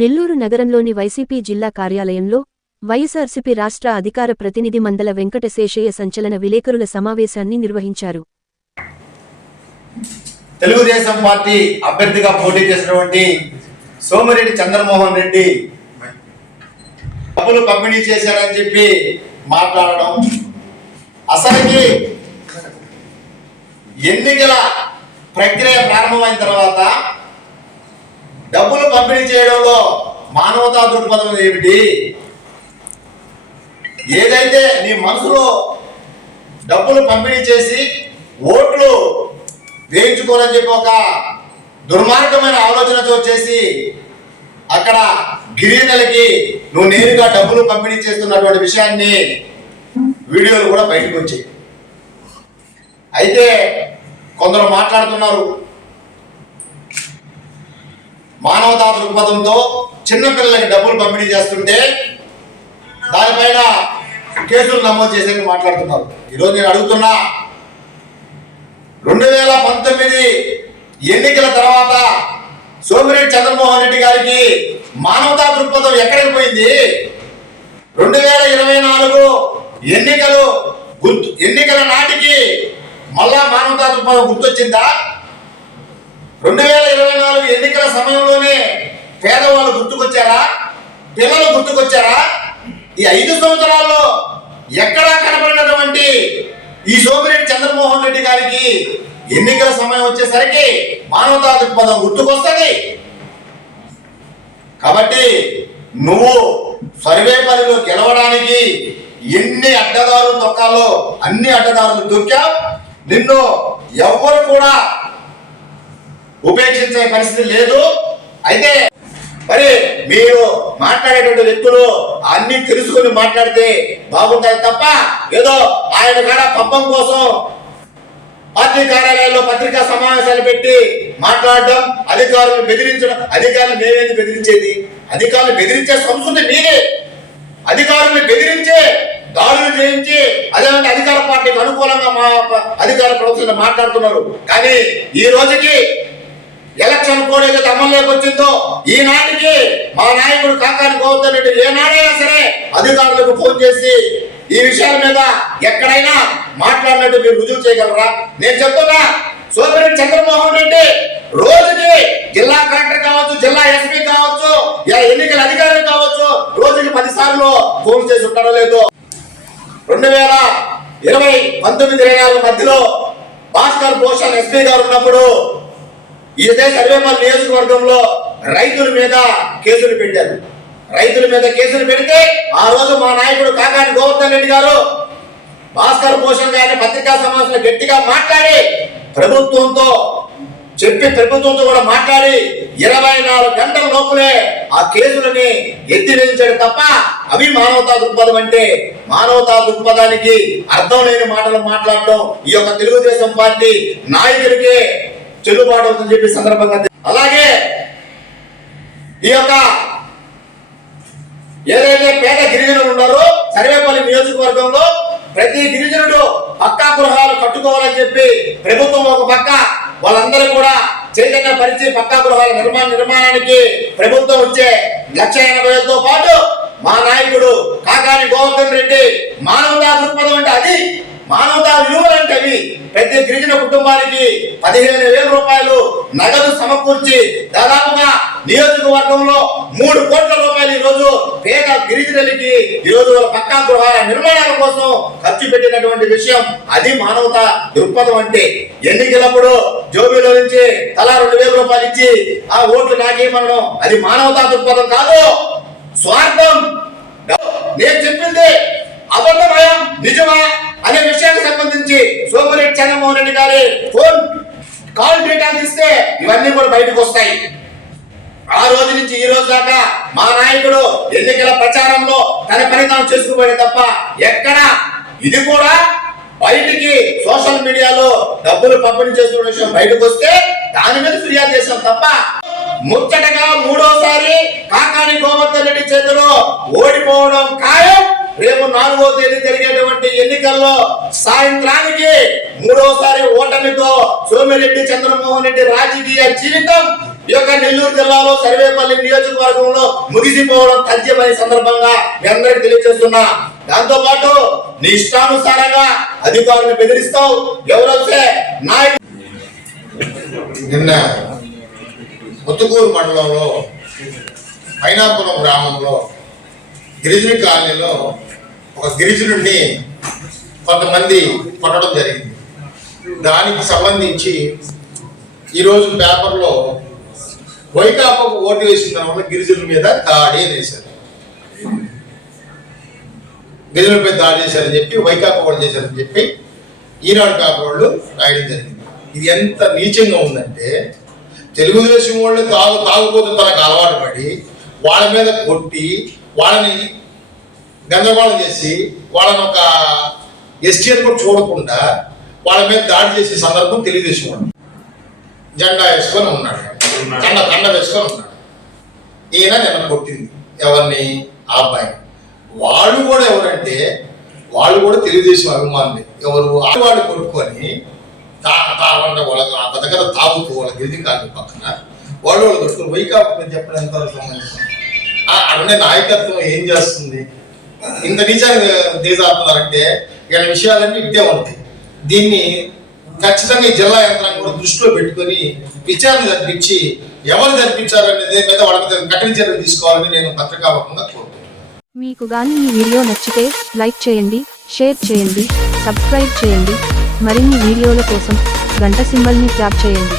నెల్లూరు నగరంలోని వైసీపీ జిల్లా కార్యాలయంలో వైఎస్ఆర్సీపీ రాష్ట్ర అధికార ప్రతినిధి మందల వెంకటశేషయ్య సంచలన విలేకరుల సమావేశాన్ని నిర్వహించారు. తెలుగుదేశం పార్టీ అభ్యర్థిగా పోటీ చేసినటువంటి సోమిరెడ్డి చంద్రమోహన్ రెడ్డి డబ్బులు పంపిణీ చేశారని చెప్పి మాట్లాడడం, అసలుకి ఎన్నికల ప్రక్రియ ప్రారంభమైన తర్వాత డబ్బులు పంపిణీ చేయడంలో మానవతా దృక్పథం ఏమిటి? ఏదైతే నీ మనసులో డబ్బులు పంపిణీ చేసి ఓట్లు వేయించుకోవాలని చెప్పి ఒక దుర్మార్గమైన ఆలోచనతో చేసి అక్కడ గిరిజనులకి నువ్వు నేరుగా డబ్బులు పంపిణీ చేస్తున్నటువంటి విషయాన్ని వీడియోలు కూడా బయటకు వచ్చాయి. అయితే కొందరు మాట్లాడుతున్నారు, మానవతా దృక్పథంతో చిన్నపిల్లలకి డబ్బులు పంపిణీ చేస్తుంటే దానిపైన కేసులు నమోదు చేసేది మాట్లాడుతున్నారు. ఈరోజు నేను అడుగుతున్నా, 2019 ఎన్నికల తర్వాత సోమిరెడ్డి చంద్రమోహన్ రెడ్డి గారికి మానవతా దృక్పథం ఎక్కడికి పోయింది? 2024 ఎన్నికల నాటికి మళ్ళా మానవతా దృక్పథం గుర్తొచ్చిందా? 2024 ఎన్నికల సమయంలోనే పేదవాళ్ళు గుర్తుకొచ్చారా? పిల్లలు గుర్తుకొచ్చారా? ఈ 5 సంవత్సరాల్లో ఎక్కడా కనబడినటువంటి ఈ సోమిరెడ్డి చంద్రమోహన్ రెడ్డి గారికి ఎన్నికల సమయం వచ్చేసరికి మానవతా దృక్పథం గుర్తుకొస్తుంది. కాబట్టి నువ్వు సర్వేపల్లిలో గెలవడానికి ఎన్ని అడ్డదారులు తొక్కాలో అన్ని అడ్డదారులు తొక్కావు. నిన్ను ఎవ్వరు కూడా ఉపేక్షించే పరిస్థితి లేదు. అయితే మరి మీరు మాట్లాడేటువంటి వ్యక్తులు అన్ని తెలుసుకుని మాట్లాడితే బాగుంటుంది తప్ప ఏదో ఆయన కాడ పబ్బం కోసం పార్టీ కార్యాలయాల్లో పత్రికా సమావేశాలు పెట్టి మాట్లాడడం, అధికారులను బెదిరించడం. అధికారులు మేమేది బెదిరించేది? అధికారులు బెదిరించే సంస్కృతి మీరే. అధికారులను బెదిరించే దాడులు చేయించి అదేవిధంగా అధికార పార్టీకి అనుకూలంగా మా అధికార ప్రభుత్వం మాట్లాడుతున్నారు. కానీ ఈ రోజుకి ఎలక్షన్ కోడ్ ఏదైతే అమల్లోకి వచ్చిందో ఈనాటికి మా నాయకుడు కాకాని గోవర్ధన్ రెడ్డి ఏనాడైనా సరే అధికారులకు ఫోన్ చేసి ఈ విషయాల మీద ఎక్కడైనా మాట్లాడినట్టు మీరు రుజువు చేయగలరా? నేను చెప్తున్నా, సోమిరెడ్డి చంద్రమోహన్ రెడ్డి రోజుకి జిల్లా కలెక్టర్ కావచ్చు, జిల్లా ఎస్పీ కావచ్చు, ఎన్నికల అధికారులు కావచ్చు, రోజుకి 10 సార్లు ఫోన్ చేసి ఉంటారో లేదో. 2020, 1924 మధ్యలో భాస్కర్ భూషణ్ ఎస్పీ గారు ఉన్నప్పుడు ఇదే సర్వేపల్లి నియోజకవర్గంలో రైతుల మీద కేసులు పెట్టారు. రైతుల మీద కేసులు పెడితే ఆ రోజు మా నాయకుడు కాకాని గోవర్ధన్ రెడ్డి గారు భాస్కర్ భూషణ్ గారిని పత్రికా సమావేశంలో గట్టిగా మాట్లాడి ప్రభుత్వంతో కూడా మాట్లాడి 24 గంటల లోపలే ఆ కేసులని ఎత్తివేయించాడు తప్ప అవి మానవతా దృక్పథం అంటే మానవతా దృక్పథానికి అర్థం లేని మాటలు మాట్లాడడం ఈ యొక్క తెలుగుదేశం పార్టీ నాయకుడికి చెల్లుబాటు అవుతుందని చెప్పి సందర్భంగా. అలాగే ఈ యొక్క ఏదైతే పేద గిరిజనులు ఉన్నారో సర్వేపల్లి నియోజకవర్గంలో ప్రతి గిరిజనుడు పక్కా గృహాలు కట్టుకోవాలని చెప్పి ప్రభుత్వం ఒక పక్క వాళ్ళందరూ కూడా చైతన్య పరిచి పక్కా గృహాల నిర్మాణానికి ప్రభుత్వం వచ్చే 1,80,000తో పాటు మా నాయకుడు కాకాని గోవర్ధన్ రెడ్డి మానవతా దృక్పథం అంటే అది మానవతా విలువలు అంటే అవి ప్రతి గిరిజన కుటుంబానికి 15,000 రూపాయలు నగదు సమకూర్చి దాదాపుగా నియోజకవర్గంలో 3 కోట్ల రూపాయలు ఈ రోజు పేద గిరిజనులకి ఈ రోజు పక్కా గృహాల నిర్మాణాల కోసం ఖర్చు పెట్టినటువంటి విషయం అది మానవతా దృక్పథం అంటే. ఎన్నికలప్పుడు జోబీలో నుంచి తలా 2,000 రూపాయలు ఇచ్చి ఆ ఓట్లు నాకేమనడం అది మానవతా దృక్పథం కాదు, స్వార్థం. నేను చెప్పింది అబద్ధమా నిజమా అనే విషయానికి సంబంధించి సోమిరెడ్డి చంద్రమోహన్ రెడ్డి గారి ఫోన్ కాల్ డేటాలు ఇస్తే ఇవన్నీ కూడా బయటకు వస్తాయి. ఆ రోజు నుంచి ఈ రోజు దాకా మా నాయకుడు ఎన్నికల ప్రచారంలో తన పని తాను చేసుకుపోయాడు తప్ప ఎక్కడ ఇది కూడా బయటికి సోషల్ మీడియాలో డబ్బులు పంపిణీ చేసుకునే విషయం బయటకు వస్తే దాని మీద ఫిర్యాదు చేశాం తప్ప ముచ్చటగా 3వసారి కాకాని గోవర్ధన్ రెడ్డి చేతిలో ఓడిపోవడం ఖాయం. రేపు 4వ తేదీ జరిగేటువంటి ఎన్నికల్లో సాయంత్రానికి 3వసారి ఓటమితో సోమిరెడ్డి చంద్రమోహన్ రెడ్డి రాజకీయ జీవితం ఈ యొక్క నెల్లూరు జిల్లాలో సర్వేపల్లి నియోజకవర్గంలో ముగిసిపోవడం తథ్యమైన సందర్భంగా మీ అందరికి తెలియజేస్తున్నా. దాంతో పాటు నీ ఇష్టానుసారంగా అధికారులను బెదిరిస్తావు. ఎవరైతే నాయకులు నిన్న ముత్తుకూరు మండలంలో పైనాపురం గ్రామంలో గిరిజన కాలనీలో ఒక గిరిజనుడిని కొంతమంది కొట్టడం జరిగింది. దానికి సంబంధించి ఈరోజు పేపర్లో వైకాపాకు ఓటు వేసిన దానివల్ల గిరిజనుల మీద దాడి వేశారు, గిరిజనులపై దాడి చేశారని చెప్పి వైకాపా ఓటు చేశారని చెప్పి ఈనాడు పేపర్ వాళ్ళు రాయడం జరిగింది. ఇది ఎంత నీచంగా ఉందంటే తెలుగుదేశం వాళ్ళు తాగుపోతూ తనకు అలవాటు పడి వాళ్ళ మీద కొట్టి వాళ్ళని గందరగోళం చేసి వాళ్ళని ఒక ఎస్టీఎన్ కూడా చూడకుండా వాళ్ళ మీద దాడి చేసే సందర్భం తెలుగుదేశం వాళ్ళు. జెండా వేసుకొని ఉన్నాడు, కండ వేసుకొని ఉన్నాడు. ఈయన నిన్న కొట్టింది ఎవరిని? ఆ అబ్బాయి. వాళ్ళు కూడా ఎవరంటే వాళ్ళు కూడా తెలుగుదేశం అభిమానులే. ఎవరు? వాళ్ళు కొట్టుకొని తాగకుండా వాళ్ళ దగ్గర తాగుతూ వాళ్ళ గిరిజన కాలనీ పక్కన వాళ్ళు కొట్టుకొని వైకాపా చెప్పడం ఎంత సంబంధించిన అనే నాయకత్వం ఏం చేస్తుంది? ఇంత నిజంగా దిగజారుతున్నారంటే ఇలా విషయాలన్నీ ఇట్టే ఉంటాయి. దీన్ని ఖచ్చితంగా ఈ జిల్లా యంత్రాన్ని కూడా దృష్టిలో పెట్టుకొని విచారణ జరిపించి ఎవరు జరిపించారనేది మీద వాళ్ళ మీద కఠిన చర్యలు తీసుకోవాలని నేను పత్రికాముఖంగా కోరుతున్నాను. మీకు గాని ఈ వీడియో నచ్చితే లైక్ చేయండి, షేర్ చేయండి, సబ్స్క్రైబ్ చేయండి. మరిన్ని వీడియోల కోసం గంట సింబల్ని ట్యాప్ చేయండి.